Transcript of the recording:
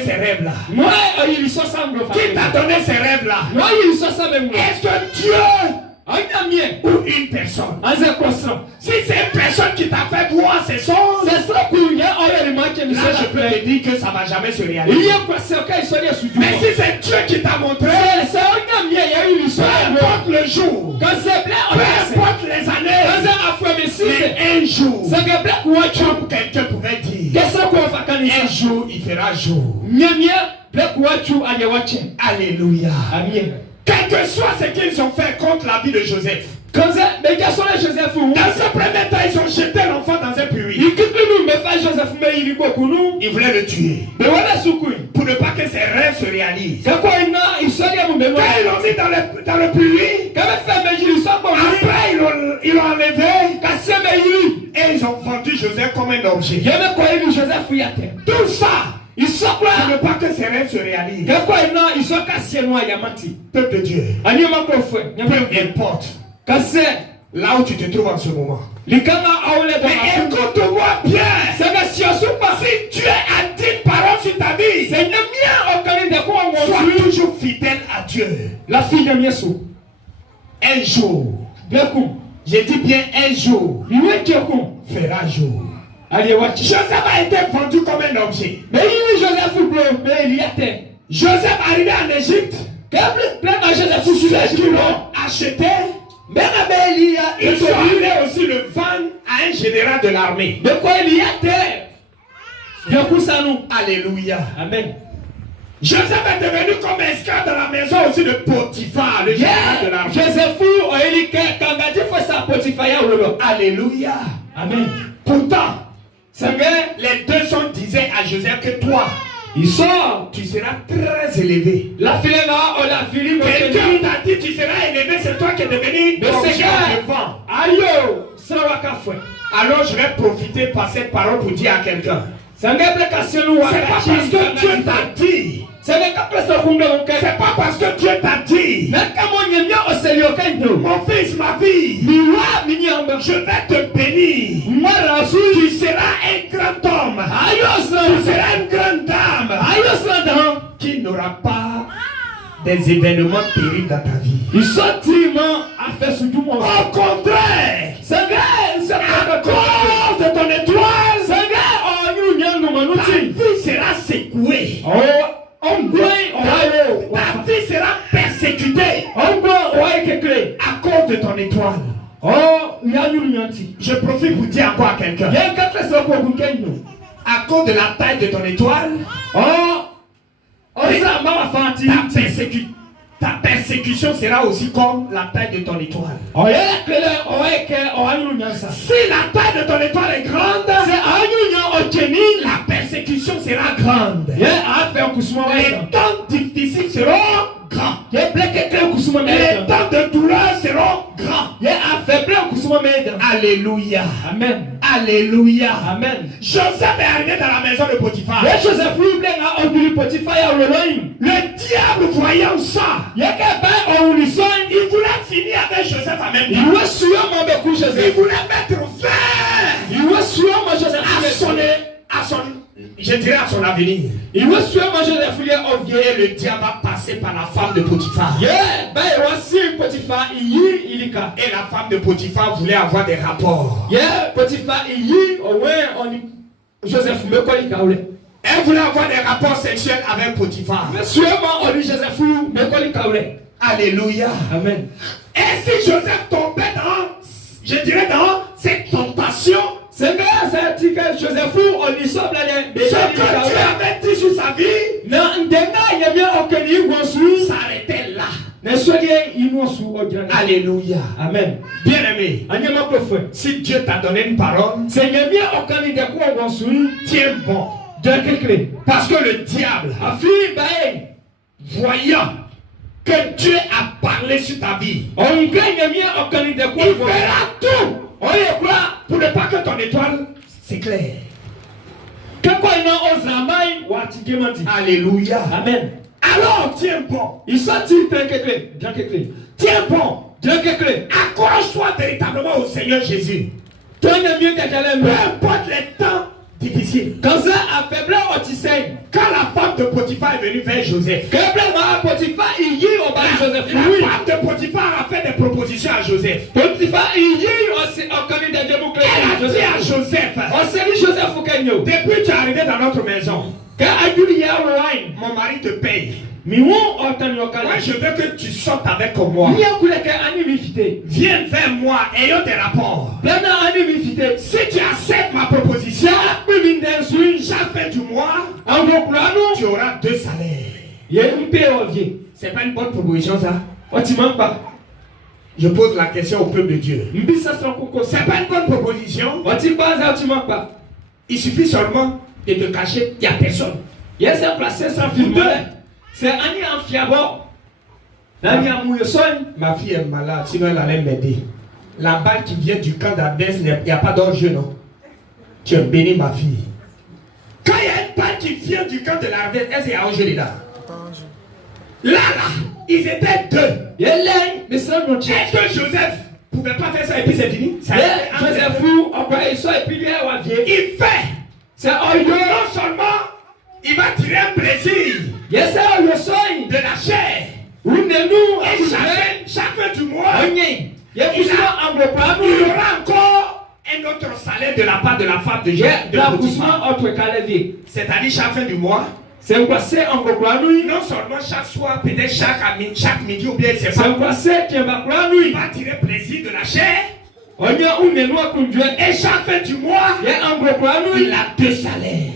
ces rêves-là? Qui t'a donné ces rêves-là? Est-ce que Dieu ou une personne? Si c'est une personne qui t'a fait voir ces choses, là je peux te dire que ça ne va jamais se réaliser. Mais si c'est Dieu qui t'a montré, peu importe le jour, peu importe les années, mais un jour, comme quelqu'un pouvait dire, un jour il fera jour. Alléluia. Quel que soit ce qu'ils ont fait contre la vie de Joseph, dans ce premier temps, ils ont jeté l'enfant dans un puits. Ils voulaient le tuer pour ne pas que ses rêves se réalisent. Quand ils l'ont mis dans le puits, après ils l'ont enlevé et ils ont vendu Joseph comme un objet. Tout ça pour ne pas que ses rêves se réalisent. Peuple de Dieu, peu importe là où tu te trouves en ce moment, mais écoute-moi bien. Si Dieu a dit une parole sur ta vie, sois toujours fidèle à Dieu. Un jour, j'ai dit bien un jour, fera jour. Joseph a été vendu comme un objet. Joseph arrivé en Égypte, ceux qui l'ont acheté, ils sont allés aussi le vendre à un général de l'armée. Alléluia. Amen. Joseph est devenu comme esclave dans la maison aussi de Potiphar, le général de l'armée. Alléluia. Amen. Pourtant, les deux sons disaient à Joseph que toi, tu seras très élevé. Quelqu'un t'a dit tu seras élevé, c'est toi qui es devenu devant. Alors je vais profiter par cette parole pour dire à quelqu'un, c'est pas parce que Dieu t'a dit, c'est pas parce que Dieu t'a dit, mon fils, ma vie, je vais te bénir, tu seras un grand homme, tu seras une grande dame qui n'aura pas des événements terribles dans ta vie. Au contraire, à cause de ton étoile, ta vie sera secouée. Ta vie sera persécutée à cause de ton étoile. Je profite pour dire encore à quelqu'un, à cause de la taille de ton étoile, ta persécution sera aussi comme la taille de ton étoile. Si la taille de ton étoile est grande, la persécution sera grande. Les temps difficiles seront grands. Les temps de douleur seront grands. Alléluia. Amen. Alléluia. Amen. Joseph est arrivé dans la maison de Potiphar. Le diable voyant ça, il voulait finir avec Joseph en même temps. Il voulait mettre fin à son avenir. Et le diable va passer par la femme de Potiphar. Et la femme de Potiphar voulait avoir des rapports. Elle voulait avoir des rapports sexuels avec Potiphar. Alléluia. Amen. Et si Joseph tombait dans cette tentation, ce que Dieu avait dit sur sa vie s'arrêtait là. Alléluia. Amen. Bien-aimé, si Dieu t'a donné une parole, tiens bon. Parce que le diable, voyant que Dieu a parlé sur ta vie, il fera tout pour ne pas que ton étoile s'éclaire. Alléluia. Amen. Alors tiens bon. Tiens bon. Accroche-toi véritablement au Seigneur Jésus. Peu importe les temps difficile. Quand la femme de Potiphar est venue vers Joseph, la femme de Potiphar a fait des propositions à Joseph. Elle a dit à Joseph, depuis que tu es arrivé dans notre maison, mon mari te paye. Moi, je veux que tu sortes avec moi. Viens vers moi, ayons des rapports. Si tu acceptes ma proposition, chaque fin du mois, tu auras 2 salaires. C'est pas une bonne proposition, ça? Je pose la question au peuple de Dieu. C'est pas une bonne proposition. Il suffit seulement de te cacher, il n'y a personne. C'est Annie en fiabo. Ma fille est malade, sinon elle allait m'aider. La balle qui vient du camp d'adverse, il n'y a pas d'enjeu, non? Tu es béni, ma fille. Quand il y a une balle qui vient du camp de l'adverse, est-ce qu'il y a enjeu là? Là, ils étaient 2. Est-ce que Joseph ne pouvait pas faire ça et puis c'est fini? Il fait. Non seulement il va tirer un plaisir de la chair. Et chaque fin du mois, il aura encore un autre salaire de la part de la femme de Potiphar. C'est-à-dire chaque fin du mois. Non seulement chaque soir, peut-être chaque midi ou bien c'est pas. Il va tirer plaisir de la chair. Et chaque fin du mois, il a 2 salaires.